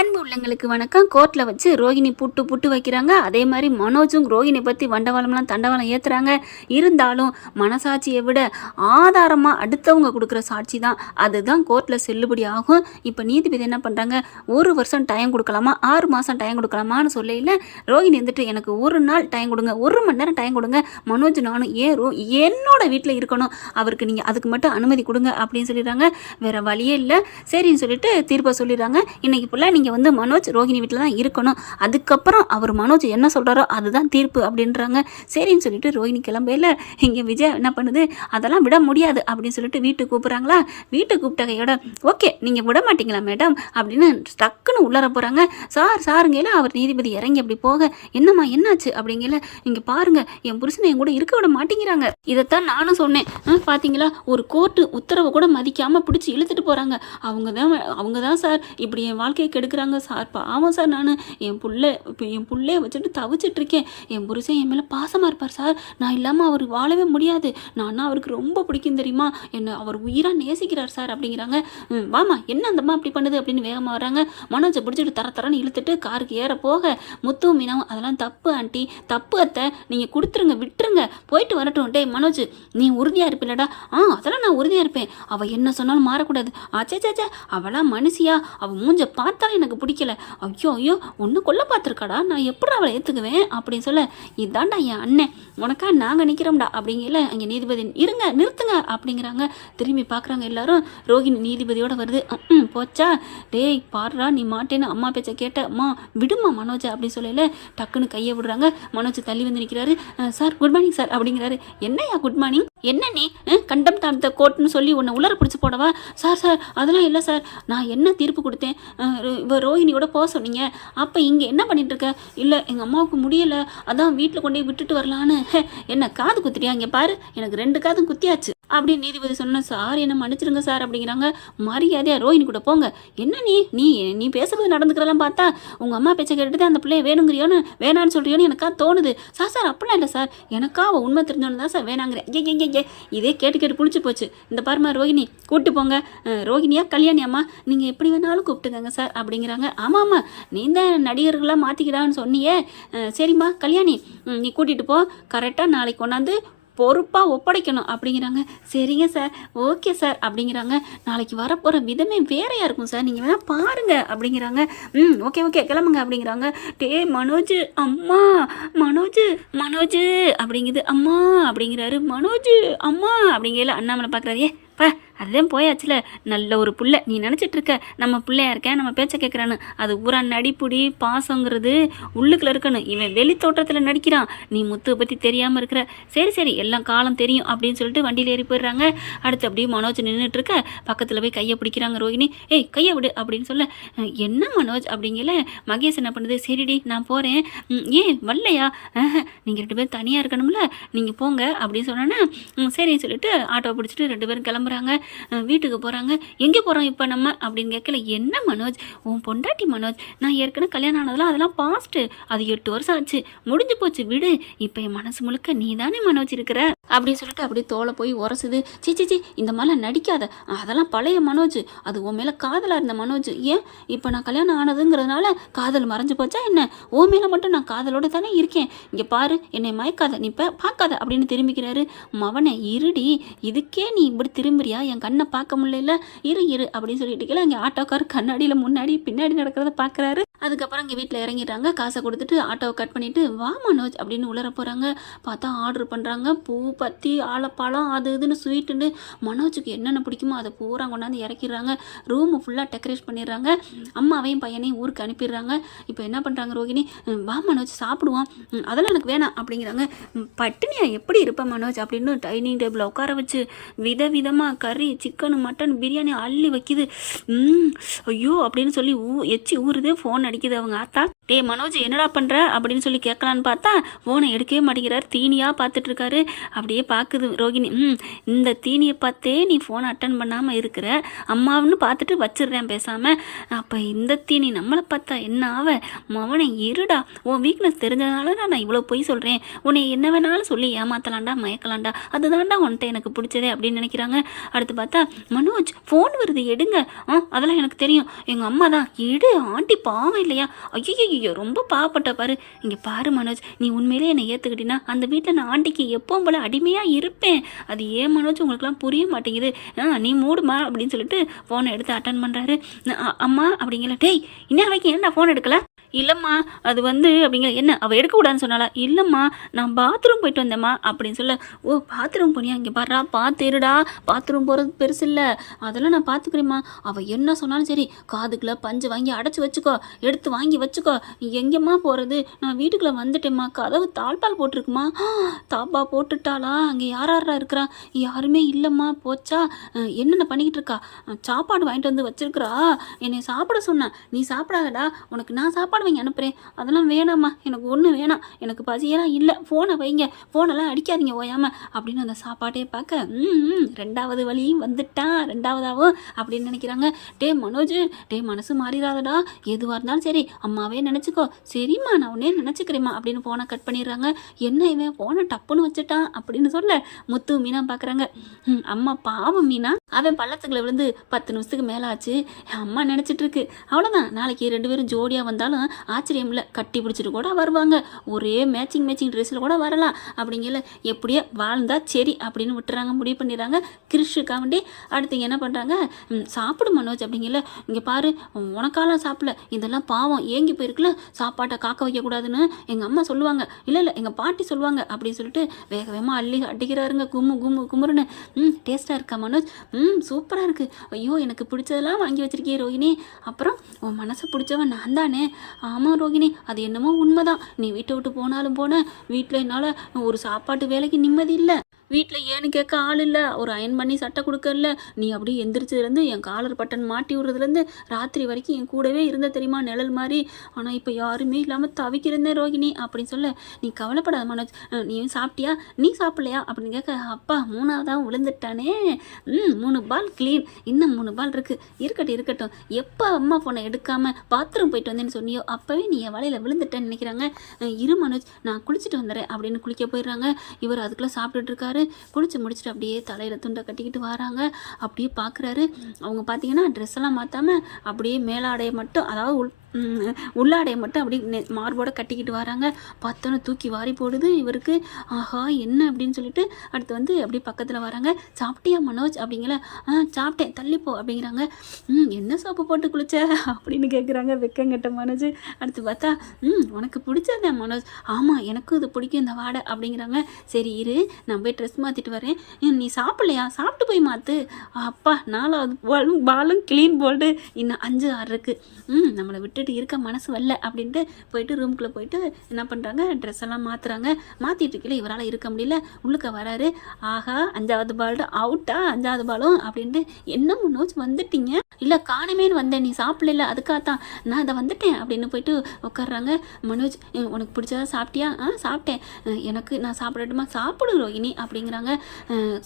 அன்பு உள்ளங்களுக்கு வணக்கம். கோர்ட்டில் வச்சு ரோஹிணி புட்டு புட்டு வைக்கிறாங்க. அதே மாதிரி மனோஜும் ரோஹிணி பற்றி வண்டவாளம்லாம் தண்டவாளம் ஏற்றுறாங்க இருந்தாலும் மனசாட்சியை விட ஆதாரமாக அடுத்தவங்க கொடுக்குற சாட்சி தான். அதுதான் கோர்ட்டில் செல்லுபடி ஆகும். இப்போ நீதிபதி என்ன பண்ணுறாங்க ஒரு வருஷம் டைம் கொடுக்கலாமா? ஆறு மாதம் டைம் கொடுக்கலாமான்னு சொல்லையில் ரோகிணி வந்துட்டு எனக்கு ஒரு நாள் டைம் கொடுங்க. ஒரு மணி நேரம் டைம் கொடுங்க. மனோஜ் நானும் ஏன் ரோ என்னோட வீட்டில் இருக்கணும். அவருக்கு நீங்கள் அதுக்கு மட்டும் அனுமதி கொடுங்க அப்படின்னு சொல்லிடுறாங்க. வேற வழியே இல்லை. சரின்னு சொல்லிட்டு தீர்ப்பை சொல்லிடுறாங்க. இன்னைக்கு ஃபுல்லாக நீங்கள் வந்து மனோஜ் ரோஹிணி வீட்டில் தான் இருக்கணும். அதுக்கப்புறம் அவர் மனோஜ் என்ன சொல்கிறாரோ அதுதான் தீர்ப்பு அப்படின்றாங்க. சரின்னு சொல்லிட்டு ரோகிணி கிளம்பையில் இங்கே விஜய் என்ன பண்ணுது? அதெல்லாம் விட முடியாது அப்படின்னு சொல்லிட்டு வீட்டுக்கு கூப்பிட்றாங்களா? வீட்டுக்கு கூப்பிட்ட கையோட ஓகே நீங்கள் விட மாட்டீங்களா மேடம்? அப்படின்னு டக்குன்னு உள்ளார போகிறாங்க சார் சாருங்கையில் அவர் நீதிபதி இறங்கி அப்படி போக. என்னம்மா என்னாச்சு? அப்படிங்கல இங்கே பாருங்கள் என் புருஷனை என் கூட இருக்க விட மாட்டேங்கிறாங்க. இதைத்தான் நானும் சொன்னேன். பார்த்தீங்களா ஒரு கோர்ட்டு உத்தரவை கூட மதிக்காமல் பிடிச்சி இழுத்துட்டு போகிறாங்க அவங்க தான் அவங்க தான் சார் இப்படி என் வாழ்க்கையை கெடுக்குறாங்க சார் பாவம் சார் நான் என் பிள்ளை இப்போ என் பிள்ளைய வச்சுட்டு தவிச்சிட்டு இருக்கேன் என் புருஷன் என் மேலே பாசமாக இருப்பார் சார். நான் இல்லாமல் அவர் வாழவே முடியாது. நான் அவருக்கு ரொம்ப பிடிக்கும் தெரியுமா? என்னை அவர் உயிராக நேசிக்கிறார் சார் அப்படிங்கிறாங்க. "ம், வாமா என்ன அந்தம்மா அப்படி பண்ணுது? அப்படின்னு வேகமாக வராங்க மனோஜை பிடிச்சிட்டு தர தரன்னு இழுத்துட்டு காருக்கு ஏற போக முத்து மீனாவும் அதெல்லாம் தப்பு ஆண்டி. தப்பு அத்தை. நீங்கள் கொடுத்துருங்க விட்டுருங்க. போயிட்டு வரட்டும். டே மனோஜ் நீ உறுதியாக இருப்பில்லடா? ஆ அதெல்லாம் நான் உறுதியாக இருப்பேன். அவள் என்ன சொன்னாலும் மாறக்கூடாது. ஆச்சே சேச்சே அவளாம் மனுஷியா? அவள் மூஞ்ச பார்த்தாலே எனக்கு பிடிக்கல. ஐயோ ஐயோ ஒன்று கொல்ல பார்த்துருக்காடா நான் எப்படி அவளை ஏற்றுக்குவேன் அப்படின்னு சொல்ல இதாண்டா என் அண்ணன். உனக்கா நாங்கள் நிற்கிறோம்டா அப்படிங்கல அங்கே நீதிபதி இருங்க நிறுத்துங்க அப்படிங்கிறாங்க. திரும்பி பார்க்குறாங்க எல்லாரும். ரோஹிணி நீதிபதியோட வருது. ம் போச்சா? டேய் பாருடா நீ மாட்டேன்னு அம்மா பேச்சை கேட்ட அம்மா விடுமா மனோஜை? அப்படின்னு சொல்லல டக்குன்னு கையை விடுறாங்க. மனோஜ் தள்ளி வந்து நிற்கிறாரு சார் குட் மார்னிங் சார் அப்படிங்கிறாரு. என்னையா குட் மார்னிங் என்ன நீ கண்டம் தாழ்ந்த கோர்ட்னு சொல்லி உன்னை உலர பிடிச்சி போடவா? சார் சார் அதெல்லாம் இல்லை சார். நான் என்ன தீர்ப்பு கொடுத்தேன்? இவ ரோஹிணியோட போக சொன்னீங்க. அப்போ இங்கே என்ன பண்ணிட்டு இருக்க இல்லை எங்கள் அம்மாவுக்கு முடியலை. அதான் வீட்டில் கொண்டு போய் விட்டுட்டு வரலான்னு. ஹே, என்ன காது குத்துறியா இங்கே பாரு. எனக்கு ரெண்டு காதும் குத்தியாச்சு. அப்படின்னு நீதிபதி சொன்ன சார் என்ன மன்னிச்சிருங்க சார் அப்படிங்கிறாங்க. மரியாதையா ரோஹினி கூட போங்க. என்ன நீ? நீ நீ பேசுறது நடந்துக்கிறதெல்லாம் பார்த்தா உங்கள் அம்மா பேச்சை கேட்டுட்டு அந்த பிள்ளைய வேணுங்கிறியோன்னு வேணான்னு சொல்றியோன்னு எனக்கா தோணுது. சார் சார் அப்படிலாம் இல்லை சார். எனக்கா அவள் உண்மை தெரிஞ்சோன்னு தான் சார் வேணாங்கிறேன் ஏ ஏ, ஏ இதே கேட்டு கேட்டு புளிச்சு போச்சு. இந்த பாருமா ரோஹினி கூப்பிட்டு போங்க. ரோஹினியா கல்யாணி அம்மா நீங்கள் எப்படி வேணாலும் கூப்பிட்டுக்கங்க சார் அப்படிங்கிறாங்க. ஆமாம் ஆமாம் நீ தான் நடிகர்களாக மாற்றிக்கிடான்னு சொன்னியே. சரிம்மா கல்யாணி நீ கூட்டிகிட்டு போ. கரெக்டாக நாளைக்கு கொண்டாந்து பொறுப்பாக ஒப்படைக்கணும். அப்படிங்கிறாங்க. சரிங்க சார் ஓகே சார் அப்படிங்கிறாங்க. நாளைக்கு வரப்போகிற விதமே வேறையாக இருக்கும் சார் நீங்கள் வேணால் பாருங்கள் அப்படிங்கிறாங்க. ம் ஓகே ஓகே கிளம்புங்க. அப்படிங்கிறாங்க. டே மனோஜ் அம்மா மனோஜ் மனோஜ் அப்படிங்குது. அம்மா அப்படிங்கிறாரு. மனோஜ் அம்மா அப்படிங்கல அண்ணாமலை பார்க்குறாரு. ஏ பா அதுதான் போயாச்சுல. நல்ல ஒரு புள்ள. நீ நினச்சிட்டு இருக்க நம்ம பிள்ளையா இருக்கேன் நம்ம பேச்சை கேட்குறான்னு அது ஊரா நடிப்புடி பாசங்கிறது உள்ளுக்குள்ள இருக்கணும். இவன் வெளி தோற்றத்தில் நடிக்கிறான். நீ முத்துவை பற்றி தெரியாமல் இருக்கிற. சரி சரி எல்லாம் காலம் தெரியும் அப்படின்னு சொல்லிட்டு வண்டியில் ஏறி போயிடுறாங்க. அடுத்து அப்படியே மனோஜ் நின்றுட்டு இருக்க. பக்கத்தில் போய் கையை பிடிக்கிறாங்க ரோகிணி ஏய் கையை விடு அப்படின்னு சொல்ல. என்ன மனோஜ்? அப்படிங்கல. மகேஷ் என்ன பண்ணுது? சரிடி நான் போகிறேன் ஏன் வரலையா? நீங்கள் ரெண்டு பேரும் தனியாக இருக்கணும்ல. நீங்கள் போங்க அப்படின்னு சொன்னோன்னா சரின்னு சொல்லிட்டு ஆட்டோ பிடிச்சிட்டு ரெண்டு பேரும் கிளம்ப கிளம்புறாங்க வீட்டுக்கு போகிறாங்க எங்கே போகிறோம் இப்போ நம்ம? அப்படின்னு கேட்கல என்ன மனோஜ்? உன் பொண்டாட்டி மனோஜ் நான் ஏற்கனவே கல்யாணம் ஆனதெல்லாம் அதெல்லாம் பாஸ்ட்டு அது எட்டு வருஷம் ஆச்சு. முடிஞ்சு போச்சு விடு. இப்போ என் மனசு முழுக்க நீ தானே மனோஜ் இருக்கிற? அப்படின்னு சொல்லிட்டு அப்படியே தோலை போய் உரசுது. சி சி இந்த மாதிரிலாம் நடிக்காத. அதெல்லாம் பழைய மனோஜ். அது உன் மேலே காதலாக இருந்த மனோஜ். ஏன்? இப்போ நான் கல்யாணம் ஆனதுங்கிறதுனால காதல் மறைஞ்சு போச்சா என்ன? உன் மேலே மட்டும் நான் காதலோடு தானே இருக்கேன். இங்கே பாரு என்னை மயக்காத நீ இப்போ பார்க்காத அப்படின்னு திரும்பிக்கிறாரு. மவனை இருடி இதுக்கே நீ இப்படி திரும்புறியா? என் கண்ணை பார்க்க முடியல. இரு இரு அப்படின்னு சொல்லிட்டு அங்கே ஆட்டோக்கார் கண்ணாடியில் முன்னாடி பின்னாடி நடக்கிறத பார்க்குறாரு. அதுக்கப்புறம் இங்கே வீட்டில் இறங்கிடுறாங்க. காசை கொடுத்துட்டு ஆட்டோவை கட் பண்ணிவிட்டு வா மனோஜ் அப்படின்னு உளர போகிறாங்க பார்த்தா ஆர்டர் பண்ணுறாங்க பூ பத்தி ஆலப்பழம் அது இதுன்னு ஸ்வீட்டுன்னு மனோஜுக்கு என்னென்ன பிடிக்குமோ அதை பூரா கொண்டாந்து இறக்கிடுறாங்க. ரூமு ஃபுல்லாக டெக்கரேட் பண்ணிடுறாங்க. அம்மாவையும் பையனையும் ஊருக்கு அனுப்பிடுறாங்க. இப்போ என்ன பண்ணுறாங்க ரோகிணி? வா மனோஜ் சாப்பிடுவோம். அதெல்லாம் எனக்கு வேணாம் அப்படிங்கிறாங்க. பட்டினியா எப்படி இருப்பேன் மனோஜ்? அப்படின்னு டைனிங் டேபிளில் உட்கார வச்சு விதவிதமாக கறி சிக்கனு மட்டன் பிரியாணி அள்ளி வைக்குது. ம் ஐயோ அப்படின்னு சொல்லி ஊ எச்சி ஊறுது ஃபோன் அடிக்குது அவங்க. ஆத்தா டே மனோஜ் என்னடா பண்ணுற அப்படின்னு சொல்லி கேட்கலான்னு பார்த்தா ஃபோனை எடுக்கவே மாட்டேங்கிறார். தீனியாக பார்த்துட்ருக்காரு. அப்படியே பார்க்குது ரோகிணி. ம் இந்த தீனியை பார்த்தே நீ ஃபோனை அட்டன் பண்ணாமல் இருக்கிற. அம்மாவுன்னு பார்த்துட்டு வச்சிடுறேன் பேசாமல் அப்போ இந்த தீனி நம்மளை பார்த்தா என்ன ஆவ? மவனை இருடா. உன் வீக்னஸ் தெரிஞ்சதுனால தான் நான் இவ்வளோ பொய் சொல்கிறேன் உன்னை என்ன வேணாலும் சொல்லி ஏமாத்தலாண்டா மயக்கலாண்டா அதுதான்டா உன்கிட்ட எனக்கு பிடிச்சதே அப்படின்னு நினைக்கிறாங்க. அடுத்து பார்த்தா மனோஜ் ஃபோன் வருது எடுங்க. ஆ அதெல்லாம் எனக்கு தெரியும். எங்கள் அம்மா தான். எடு ஆண்டி பாவம் இல்லையா? ஐயோ ஐயோ ரொம்ப பாவப்பட்ட பாரு. இங்கே பாரு மனோஜ் நீ உண்மையிலே என்னை ஏற்றுக்கிட்டினா அந்த வீட்டில் நான் ஆண்டிக்கு எப்பவும் போல அடிமையாக இருப்பேன். அது ஏன் மனோஜ் உங்களுக்குலாம் புரிய மாட்டேங்குது? ஆ நீ மூடுமா அப்படின்னு சொல்லிட்டு ஃபோனை எடுத்து அட்டன் பண்ணுறாரு அம்மா அப்படிங்கிற டேய் இன்னும் வரைக்கும் ஏன்டா ஃபோன் எடுக்கல? இல்லைம்மா அது வந்து அப்படிங்கிற என்ன அவள் எடுக்கக்கூடாதுன்னு சொன்னாலா இல்லைம்மா நான் பாத்ரூம் போயிட்டு வந்தேம்மா அப்படின்னு சொல்ல ஓ பாத்ரூம் போனியா? இங்கே பாடுறா பார்த்துருடா பாத்ரூம் போகிறது பெருசு இல்லை. அதெல்லாம் நான் பார்த்துக்கிறேம்மா அவள் என்ன சொன்னாலும் சரி காதுக்குள்ள பஞ்சு வாங்கி அடைச்சி வச்சுக்கோ எடுத்து வாங்கி வச்சுக்கோ. நீ எங்கேம்மா போகிறது நான் வீட்டுக்குள்ளே வந்துட்டேம்மா கதவு தாழ்பால் போட்டிருக்குமா? தாப்பா போட்டுட்டாளா? அங்கே யார் யாரா இருக்கிறா? யாருமே இல்லைம்மா போச்சா? என்னென்ன பண்ணிக்கிட்டு இருக்கா? சாப்பாடு வாங்கிட்டு வந்து வச்சிருக்கிறா? என்னை சாப்பிட சொன்னேன் நீ சாப்பிடாதடா உனக்கு நான் சாப்பாடு வாங்கி அனுப்புகிறேன் அதெல்லாம் வேணாம்மா. எனக்கு ஒன்றும் வேணாம். எனக்கு பசியெல்லாம் இல்லை. ஃபோனை வைங்க. ஃபோனெல்லாம் அடிக்காதீங்க ஓயாமல் அப்படின்னு அந்த சாப்பாட்டே பார்க்க ம் ரெண்டாவது வழியும் வந்துட்டான் ரெண்டாவதாகவும் அப்படின்னு நினைக்கிறாங்க. டே மனோஜ் டே மனசு மாறிடாதடா எதுவாக இருந்தாலும் சரி அம்மாவே நினச்சிக்கோ. சரிம்மா நான் உன்னே நினச்சிக்கிறேம்மா. அப்படின்னு ஃபோனை கட் பண்ணிடுறாங்க. என்ன இவன்? ஃபோனை டப்புன்னு வச்சுட்டான். அப்படின்னு சொல்ல முத்து மீனா பார்க்குறாங்க. அம்மா பாவம் மீனா. அவன் பள்ளத்துக்குள்ள விழுந்து பத்து நிமிஷத்துக்கு மேலே ஆச்சு அம்மா நினச்சிட்டு இருக்கு அவ்வளோதான் நாளைக்கு ரெண்டு பேரும் ஜோடியாக வந்தாலும் ஆச்சரியம் இல்லை. கட்டி பிடிச்சிட்டு கூட வருவாங்க. ஒரே மேட்சிங் மேட்சிங் ட்ரெஸ்ஸில் கூட வரலாம். அப்படிங்கல எப்படியோ வாழ்ந்தா சரி அப்படின்னு விட்டுறாங்க. முடிவு பண்ணிடுறாங்க. கிறிஷுக்காண்டி அடுத்து என்ன பண்ணுறாங்க சாப்பிடு மனோஜ் அப்படிங்கல இங்கே பாரு உனக்காலாம் சாப்பிடல. இதெல்லாம் பாவம். ஏங்கி போயிருக்குல்ல சாப்பாட்டை காக்க வைக்கக்கூடாதுன்னு எங்கள் அம்மா சொல்லுவாங்க. இல்லை இல்லை எங்கள் பாட்டி சொல்லுவாங்க அப்படின்னு சொல்லிட்டு வேக வேகமாக அள்ளி அடிக்கிறாருங்க. கும்மு கும்மு குமுறுன்னு. ம் டேஸ்ட்டாக இருக்கா மனோஜ்? ம் ம் சூப்பராக இருக்குது ஐயோ எனக்கு பிடிச்சதெல்லாம் வாங்கி வச்சுருக்கியே ரோகிணி அப்புறம் உன் மனசை பிடிச்சவன் நான் தானே? ஆமாம் ரோகிணி அது என்னமோ உண்மைதான். நீ வீட்டை விட்டு போனாலும் போன வீட்டில் என்னால் ஒரு சாப்பாட்டு வேலைக்கு நிம்மதி இல்லை. வீட்டில் ஏன்னு கேட்க ஆள் இல்லை. ஒரு அயன் பண்ணி சட்டை கொடுக்கல நீ அப்படியே எந்திரிச்சதுலேருந்து என் காலர் பட்டன் மாட்டி விடுறதுலேருந்து ராத்திரி வரைக்கும் என் கூடவே இருந்த தெரியுமா நிழல் மாதிரி? ஆனால் இப்போ யாருமே இல்லாமல் தவிக்கிறேன் ரோகிணி அப்படின்னு சொல்ல. நீ கவலைப்படாத மனோஜ். நீ நீயும் சாப்பிட்டியா? நீ சாப்பிடலையா? அப்படின்னு கேட்க அப்பா மூணாவதாக விழுந்துட்டானே. ம் மூணு பால் க்ளீன் இன்னும் மூணு பால் இருக்குது இருக்கட்டும் இருக்கட்டும். எப்போ அம்மா ஃபோனை எடுக்காமல் பாத்ரூம் போயிட்டு வந்தேன்னு சொன்னியோ அப்போவே நீ என் வலையில் விழுந்துட்டேன்னு நினைக்கிறாங்க. இரு மனோஜ் நான் குளிச்சுட்டு வந்துடுறேன். அப்படின்னு குளிக்க போயிடுறாங்க. இவர் அதுக்குள்ளே சாப்பிட்டுட்டு இருக்காரு. குளிச்சு முடிச்சுட்டு அப்படியே தலையில் துண்டை கட்டிக்கிட்டு வராங்க. அப்படியே பார்க்குறாரு அவங்க பார்த்தீங்கன்னா ட்ரெஸ் எல்லாம் மாற்றாமல் அப்படியே மேலாடையை மட்டும் அதாவது உள் உள்ளாடையை மட்டும் அப்படியே நெ- மார்போட கட்டிக்கிட்டு வராங்க. பத்தனை தூக்கி வாரி போடுது. இவருக்கு ஆஹா என்ன? அப்படின்னு சொல்லிட்டு அடுத்து வந்து அப்படியே பக்கத்தில் வராங்க. சாப்பிட்டியா மனோஜ்? அப்படிங்கிற ஆ சாப்பிட்டேன். தள்ளிப்போ அப்படிங்கிறாங்க. ம் என்ன சோப்பு போட்டு குளிச்ச? அப்படின்னு கேட்குறாங்க வெக்கங்கட்ட மனோஜ். அடுத்து பார்த்தா ம் உனக்கு பிடிச்சதே மனோஜ்? ஆமாம் எனக்கும் இது பிடிக்கும் இந்த வாடை. அப்படிங்கிறாங்க. சரி இரு நான் போய் ட்ரெஸ் மாற்றிட்டு வரேன். நீ சாப்பிட்லையா? சாப்பிட்டு போய் மாற்று அப்பா நாலாவது பாலும் பாலும் க்ளீன் போல்டு இன்னும் அஞ்சு ஆறு இருக்குது ம் நம்மளை விட்டு போயிட்டு இருக்க மனசு வரல அப்படின்ட்டு போயிட்டு ரூம்குள்ளே போயிட்டு என்ன பண்ணுறாங்க ட்ரெஸ் எல்லாம் மாற்றுறாங்க மாற்றிட்டு இருக்கல இவரால் இருக்க முடியல. உள்ளுக்க வராரு. ஆஹா அஞ்சாவது பால் அவுட்டா அஞ்சாவது பாலும் அப்படின்ட்டு என்ன மனோஜ் வந்துட்டீங்க? இல்லை காணுமேன்னு வந்தேன். நீ சாப்பிடல அதுக்காகத்தான் நான் அதை வந்துட்டேன் அப்படின்னு போயிட்டு உட்காடுறாங்க மனோஜ் உனக்கு பிடிச்சதா சாப்பிட்டியா? ஆ சாப்பிட்டேன். எனக்கு நான் சாப்பிடட்டுமா? சாப்பிடு ரோகிணி அப்படிங்கிறாங்க.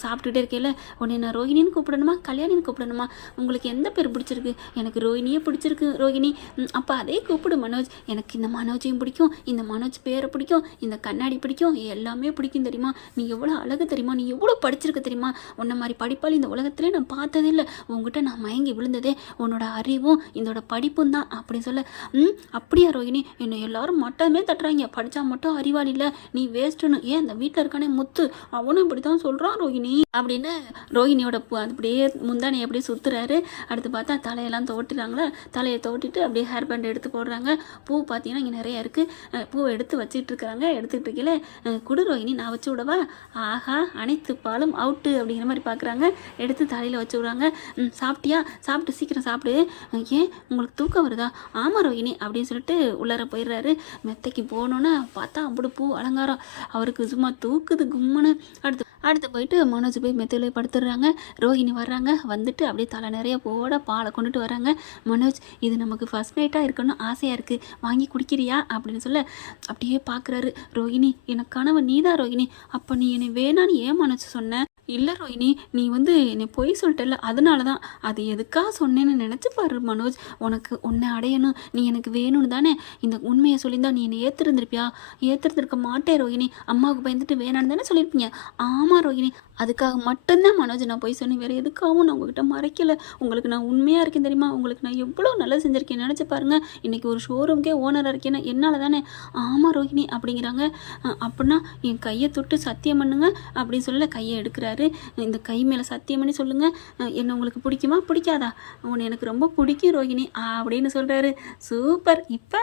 சாப்பிட்டுட்டே இருக்கையில உன்னை நான் ரோஹிணின்னு கூப்பிடணுமா? கல்யாணின்னு கூப்பிடணுமா? உங்களுக்கு எந்த பேர் பிடிச்சிருக்கு? எனக்கு ரோஹிணியே பிடிச்சிருக்கு ரோஹிணி. ம், அப்போ அதே கூப்பிடு மனோஜ். எனக்கு இந்த மனோஜையும் பிடிக்கும் இந்த மனோஜ் பேரை பிடிக்கும் இந்த கண்ணாடி பிடிக்கும் எல்லாமே பிடிக்கும் தெரியுமா? நீ எவ்வளோ அழகு தெரியுமா? நீ எவ்வளோ படிச்சிருக்க தெரியுமா? உன்னை மாதிரி படிப்பால் இந்த உலகத்திலே நான் பார்த்ததே இல்லை. உங்ககிட்ட நான் மயங்கி விழுந்ததே உன்னோட அறிவும் இதோட படிப்பும் தான் அப்படின்னு சொல்ல ம் அப்படியா ரோகிணி என்னை எல்லாரும் மட்டமே தட்டுறாங்க. படித்தா மட்டும் அறிவாளி இல்லை. நீ வேஸ்ட்டுன்னு ஏன் இந்த வீட்டில் இருக்கானே முத்து? அவனும் இப்படி தான் சொல்கிறான் ரோகிணி அப்படின்னு ரோஹிணியோட அப்படியே முந்தானை அப்படியே சுற்றுறாரு அடுத்து பார்த்தா தலையெல்லாம் தோட்டுறாங்களா? தலையை தோட்டிட்டு அப்படியே ஹேர் பேண்ட் எடுத்து போடுறாங்க. பூ பார்த்தீங்கன்னா இங்கே நிறையா இருக்குது பூவை எடுத்து வச்சுட்டு இருக்கிறாங்க. எடுத்துக்கிட்டு இருக்கல குடு ரோகிணி நான் வச்சு விடவா? ஆஹா அனைத்து பாலும் அவுட்டு அப்படிங்கிற மாதிரி பார்க்குறாங்க எடுத்து தலையில் வச்சு விடுறாங்க. சாப்பிட்டியா? சாப்பிட்டு சீக்கிரம் சாப்பிடு. ஏன்? உங்களுக்கு தூக்கம் வருதா? ஆமாம் ரோஹினி அப்படின்னு சொல்லிட்டு உள்ளார போயிடுறாரு. மெத்தைக்கு போனோன்னே பார்த்தா அப்படி பூ அலங்காரம். அவருக்கு சும்மா தூக்குது கும்முன்னு. அடுத்து அடுத்து போயிட்டு மனோஜ் போய் மெத்தையில் படுத்துடுறாங்க. ரோஹிணி வர்றாங்க. வந்துட்டு அப்படியே தலை நிறைய போட பாலை கொண்டுட்டு வராங்க மனோஜ் இது நமக்கு ஃபஸ்ட் நைட்டாக இருக்கணும்னு ஆசையாக இருக்குது வாங்கி குடிக்கிறியா? அப்படின்னு சொல்ல அப்படியே பார்க்குறாரு ரோகிணி. எனக்கு கணவன் நீதான் ரோஹிணி அப்போ நீ என்னை வேணான்னு ஏன் மனசு சொன்ன. இல்லை ரோஹினி நீ வந்து என்னை பொய் சொல்லிட்டல அதனால தான் அது எதுக்காக சொன்னேன்னு நினச்சி பாரு மனோஜ். உனக்கு உன்னை அடையணும். நீ எனக்கு வேணும்னு தானே. இந்த உண்மையை சொல்லியிருந்தா நீ என்னை ஏற்றிருந்திருப்பியா ஏற்றிருந்திருக்க மாட்டேன் ரோஹினி அம்மாவுக்கு பயந்துட்டு வேணான்னு தானே சொல்லியிருப்பீங்க. ஆமாம் ரோஹினி அதுக்காக மட்டும்தான் மனோஜ் நான் போய் சொன்னேன். வேறு எதுக்காகவும் நான் உங்ககிட்ட மறைக்கல. உங்களுக்கு நான் உண்மையாக இருக்கேன் தெரியுமா? உங்களுக்கு நான் எவ்வளோ நல்லா செஞ்சுருக்கேன் நினச்சி பாருங்க. இன்றைக்கி ஒரு ஷோரூம்க்கே ஓனராக இருக்கேன்னா என்னால் தானே. ஆமாம் ரோஹிணி அப்படிங்கிறாங்க. அப்படின்னா என் கையை தொட்டு சத்தியம் பண்ணுங்க அப்படின்னு சொல்ல கையை எடுக்கிறாரு. இந்த கை மேலே சத்தியம் பண்ணி சொல்லுங்கள் என்ன உங்களுக்கு பிடிக்குமா? பிடிக்காதா? உன்னை எனக்கு ரொம்ப பிடிக்கும் ரோஹிணி. அப்படின்னு சொல்கிறாரு சூப்பர். இப்போ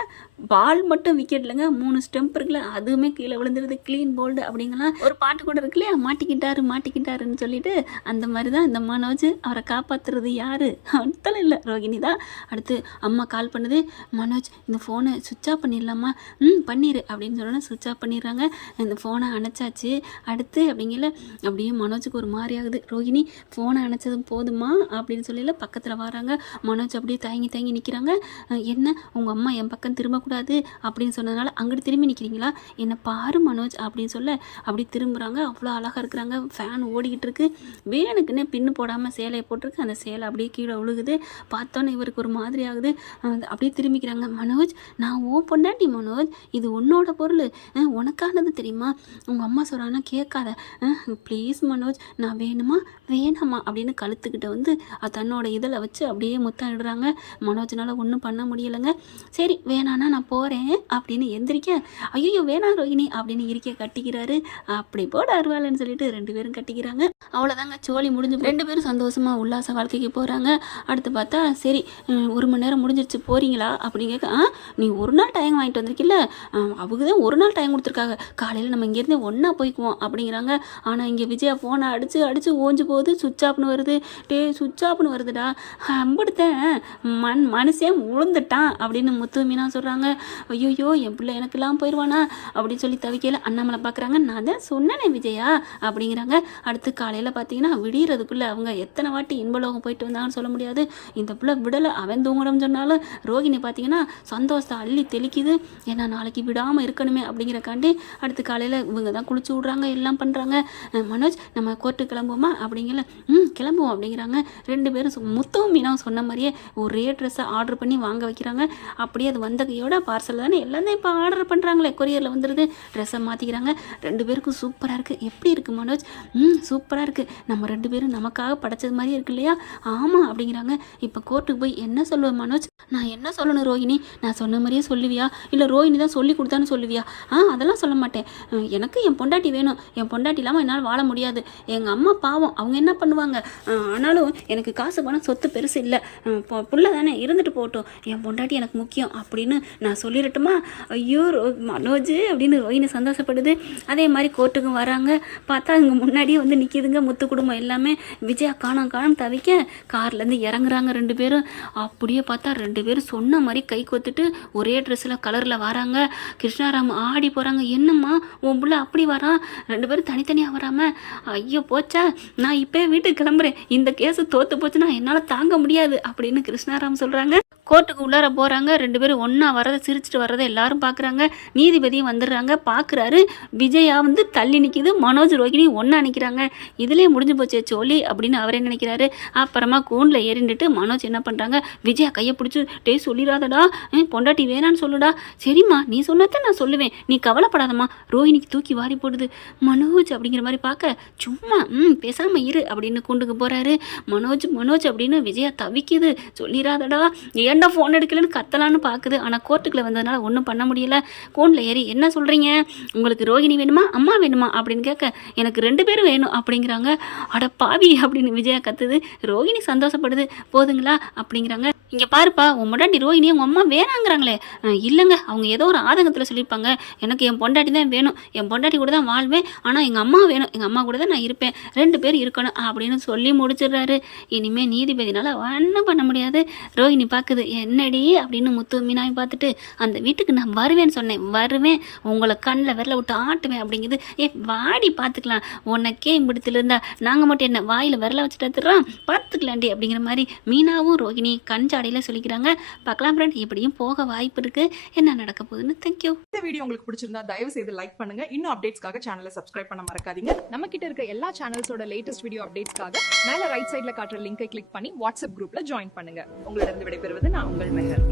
பால் மட்டும் விக்கெட் இல்லைங்க. மூணு ஸ்டெம்ப் இருக்குல்ல அதுவுமே கீழே விழுந்துருது. க்ளீன் போல்டு அப்படிங்கலாம் ஒரு பாட்டு கூட இருக்கு மாட்டிக்கிட்டாரு மாட்டிக்கிட்டாருன்னு சொல்லிட்டு அந்த மாதிரி தான் இந்த மனோஜ் அவரை காப்பாற்றுறது யாரு? அத்தனை இல்லை ரோகிணி தான். அடுத்து அம்மா கால் பண்ணுது. மனோஜ் இந்த ஃபோனை சுவிட்ச் ஆஃப் பண்ணிடலாமா? ம் பண்ணிடு அப்படின்னு சொன்னோன்னா சுவிட்ச் ஆஃப் பண்ணிடுறாங்க. இந்த ஃபோனை அணைச்சாச்சு. அடுத்து அப்படிங்கல அப்படியே மனோஜ் மனோஜுக்கு ஒரு மாதிரி ஆகுது. ரோகிணி ஃபோனை அணைச்சதும் போதுமா? அப்படின்னு சொல்லல பக்கத்தில் வராங்க. மனோஜ் அப்படியே தயங்கி தயங்கி நிற்கிறாங்க என்ன? உங்கள் அம்மா என் பக்கம் திரும்பக்கூடாது அப்படின்னு சொன்னதுனால அங்கிட்டு திரும்பி நிற்கிறீங்களா என்னை பாரு மனோஜ் அப்படின்னு சொல்ல அப்படி திரும்புகிறாங்க அவ்வளோ அழகாக இருக்கிறாங்க. ஃபேன் ஓடிக்கிட்டு இருக்கு. வேணுக்குன்னு பின்னு போடாமல் சேலையை போட்டிருக்கு. அந்த சேலை அப்படியே கீழே விழுகுது பார்த்தோன்னே இவருக்கு ஒரு மாதிரி ஆகுது. அப்படியே திரும்பிக்கிறாங்க. மனோஜ் நான் ஓ பொண்டாட்டி மனோஜ். இது உன்னோட பொருள். உனக்கானது தெரியுமா? உங்கள் அம்மா சொல்கிறாங்கன்னா கேட்காத. ப்ளீஸ் மனோஜ். நான் வேணுமா? வேணாமா? அப்படின்னு கழுத்துக்கிட்ட வந்து தன்னோட இதில் வச்சு அப்படியே முத்தம் இடுறாங்க மனோஜனால் ஒன்றும் பண்ண முடியலைங்க. சரி வேணான்னா நான் போகிறேன் அப்படின்னு எந்திரிக்க ஐயோ வேணாம் ரோஹிணி அப்படின்னு இருக்க கட்டிக்கிறாரு. அப்படி போட அருவாளன்னு சொல்லிட்டு ரெண்டு பேரும் கட்டிக்கிறாங்க. அவ்வளோதாங்க சோழி முடிஞ்சு ரெண்டு பேரும் சந்தோஷமாக உல்லாச வாழ்க்கைக்கு போகிறாங்க அடுத்து பார்த்தா சரி ஒரு மணி நேரம் முடிஞ்சிருச்சு போகிறீங்களா அப்படின்னு கேட்க ஆ நீ ஒரு நாள் டைம் வாங்கிட்டு வந்திருக்கில்ல? அவங்க தான் ஒரு நாள் டைம் கொடுத்துருக்காங்க. காலையில் நம்ம இங்கேருந்து ஒன்றா போய்க்குவோம் அப்படிங்கிறாங்க. ஆனால் இங்கே விஜயா ஃபோனை அடித்து அடித்து ஓஞ்சு போகுது. சுவிட்ச் ஆஃப்னு வருது. டே சுவிட்ச் ஆஃப்னு வருதுடா. அம்பிடுத்தேன் மண் மனுஷன் உளுந்துட்டான் அப்படின்னு முத்து மீனா சொல்கிறாங்க ஐயோயோ என் பிள்ளை எனக்கெல்லாம் போயிடுவானா அப்படின்னு சொல்லி தவிக்கையில் அண்ணாமலை பார்க்குறாங்க நான் தான் சொன்னேனே விஜயா அப்படிங்கிறாங்க. அடுத்து காலையில் பார்த்தீங்கன்னா விடியறதுக்குள்ளே அவங்க எத்தனை வாட்டி இன்பலோகம் போயிட்டு வந்தாங்கன்னு சொல்ல முடியாது. இந்த பிள்ளை விடலை. அவன் தூங்கணும்னு சொன்னாலும் ரோகிணி பார்த்தீங்கன்னா சந்தோஷத்தை அள்ளி தெளிக்குது. ஏன்னா நாளைக்கு விடாமல் இருக்கணுமே அப்படிங்கிறக்காண்டி அடுத்து காலையில் இவங்க தான் குளிச்சு விட்றாங்க எல்லாம் பண்ணுறாங்க மனோஜ் நம்ம நம்ம கோர்ட்டுக்கு கிளம்புவோமா? அப்படிங்கல ம் கிளம்புவோம் அப்படிங்கிறாங்க. ரெண்டு பேரும் சு- மீனாவும் சொன்ன மாதிரியே ஒரே ட்ரெஸ்ஸை ஆர்டர் பண்ணி வாங்க வைக்கிறாங்க. அப்படியே அது வந்த கையோட பார்சல் தானே எல்லாம் இப்போ ஆர்டர் பண்ணுறாங்களே கொரியரில் வந்துடுது ட்ரெஸ்ஸை மாற்றிக்கிறாங்க ரெண்டு பேருக்கும் சூப்பராக இருக்குது எப்படி இருக்குது மனோஜ்? ம் சூப்பராக இருக்குது நம்ம ரெண்டு பேரும் நமக்காக படைச்சது மாதிரி இருக்கு இல்லையா? ஆமாம் அப்படிங்கிறாங்க. இப்போ கோர்ட்டுக்கு போய் என்ன சொல்லுவேன் மனோஜ்? நான் என்ன சொல்லணும் ரோஹிணி? நான் சொன்ன மாதிரியே சொல்லுவியா? இல்லை ரோஹிணி தான் சொல்லி கொடுத்தான்னு சொல்லுவியா? ஆ அதெல்லாம் சொல்ல மாட்டேன். எனக்கு என் பொண்டாட்டி வேணும். என் பொண்டாட்டி இல்லாமல் என்னால் வாழ முடியாது. எங்கள் அம்மா பாவம். அவங்க என்ன பண்ணுவாங்க? ஆனாலும் எனக்கு காசு பணம் சொத்து பெருசு இல்லை. புள்ள தானே இருந்துட்டு போகட்டும். என் பொண்டாட்டி எனக்கு முக்கியம் அப்படின்னு நான் சொல்லிடட்டுமா? ஐயோ ரோ மனோஜ் அப்படின்னு ரோஹினி சந்தோஷப்படுது. அதே மாதிரி கோர்ட்டுக்கும் வராங்க. பார்த்தா இங்கே முன்னாடியே வந்து நிற்கிதுங்க முத்து குடும்பம் எல்லாமே. விஜயா காணோம் காணோம் தவிக்க கார்லேருந்து இறங்குறாங்க ரெண்டு பேரும். அப்படியே பார்த்தா ரெண்டு பேரும் சொன்ன மாதிரி கை கொத்துட்டு ஒரே ட்ரெஸ்ஸில் கலரில் வராங்க. கிருஷ்ணாராம் ஆடி போகிறாங்க என்னம்மா உன் பிள்ளை அப்படி வரான்? ரெண்டு பேரும் தனித்தனியாக வராமல் ஐயோ போச்சா? நான் இப்போ வீட்டுக்கு கிளம்புறேன். இந்த கேஸு தோற்று போச்சுன்னா என்னால் தாங்க முடியாது அப்படின்னு கிருஷ்ணாராம் சொல்கிறாங்க கோர்ட்டுக்கு உள்ளார போகிறாங்க ரெண்டு பேரும் ஒன்றா வரதை சிரிச்சிட்டு வரதை எல்லாரும் பார்க்குறாங்க நீதிபதியும் வந்துடுறாங்க. பார்க்குறாரு விஜயா வந்து தள்ளி நிற்கிது மனோஜ் ரோகிணி ஒன்றா நிற்கிறாங்க இதுலேயே முடிஞ்சு போச்சே சோலி அப்படின்னு அவரே நினைக்கிறாரு? அப்புறமா கூண்டில் ஏறிண்டுட்டு மனோஜ் என்ன பண்ணுறாங்க விஜயா கையை பிடிச்சி டே சொல்லிடாதடா. பொண்டாட்டி வேணான்னு சொல்லுடா. சரிம்மா நீ சொன்னதை நான் சொல்லுவேன். நீ கவலைப்படாதம்மா. ரோஹிணிக்கு தூக்கி வாரி போடுது. மனோஜ் அப்படிங்கிற மாதிரி பார்க்க சும்மா ம் பேசாமல் இரு அப்படின்னு கூண்டுக்கு போகிறாரு மனோஜ் மனோஜ் அப்படின்னு விஜயா தவிக்குது. சொல்லிடாதடா. ஏன்டா ஃபோன் எடுக்கலன்னு கத்தலான்னு பார்க்குது. ஆனால் கோர்ட்டுக்குள்ள வந்ததுனால ஒன்றும் பண்ண முடியல. கோனில் ஏறி என்ன சொல்கிறீங்க உங்களுக்கு ரோகிணி வேணுமா? அம்மா வேணுமா? அப்படின்னு கேட்க எனக்கு ரெண்டு பேரும் வேணும் அப்படிங்கிறாங்க. அட பாவி அப்படின்னு விஜயா கத்துது. ரோகிணி சந்தோஷப்படுது. போதுங்களா? அப்படிங்கிறாங்க. இங்கே பாருப்பா உன் பொண்டாட்டி ரோஹிணி உங்கள் அம்மா வேணாங்கிறாங்களே. இல்லைங்க. அவங்க ஏதோ ஒரு ஆதங்கத்தில் சொல்லியிருப்பாங்க. எனக்கு என் பொண்டாட்டி தான் வேணும். என் பொண்டாட்டி கூட தான் வாழ்வேன். ஆனால் எங்கள் அம்மா வேணும். எங்கள் அம்மா கூட தான் நான் இருப்பேன். ரெண்டு பேர் இருக்கணும் அப்படின்னு சொல்லி முடிச்சிடுறாரு. இனிமேல் நீதிபதினால் ஒன்றும் பண்ண முடியாது? ரோஹிணி பார்க்குது. என்னடி அப்படின்னு முத்து மீனாவை பார்த்துட்டு அந்த வீட்டுக்கு நான் வருவேன்னு சொன்னேன். வருவேன். உங்களை கண்ணில் விரல விட்டு ஆட்டுவேன் அப்படிங்குது. ஏ வாடி பார்த்துக்கலாம். உனக்கே இம்பிடத்துல இருந்தா நாங்கள் மட்டும் என்ன வாயில் விரல வச்சுட்டு எடுத்துடுறோம் பார்த்துக்கலாண்டி அப்படிங்கிற மாதிரி மீனாவும் ரோகிணி கண் ஜாடையில் சொல்லிக்கிறாங்க. பார்க்கலாம் ஃப்ரெண்ட் எப்படியும் போக வாய்ப்பு இருக்குது என்ன நடக்க போகுதுன்னு தேங்க்யூ இந்த வீடியோ உங்களுக்கு பிடிச்சிருந்தா தயவு செய்து லைக் பண்ணுங்க. இன்னும் அப்டேட்ஸ்க்காக சேனலை சப்ஸ்கிரைப் பண்ண மறக்காதீங்க. நம்ம கிட்ட இருக்க எல்லா சேனல்ஸோட லேட்டஸ்ட் வீடியோ அப்டேட்ஸ்க்காக மேல ரைட் சைடில் காட்டுற லிங்கை கிளிக் பண்ணி வாட்ஸ்அப் குரூப்ல ஜாயின் பண்ணுங்க. உங்களிடம் விடைபெறுவது நான் உங்கள் மெஹர்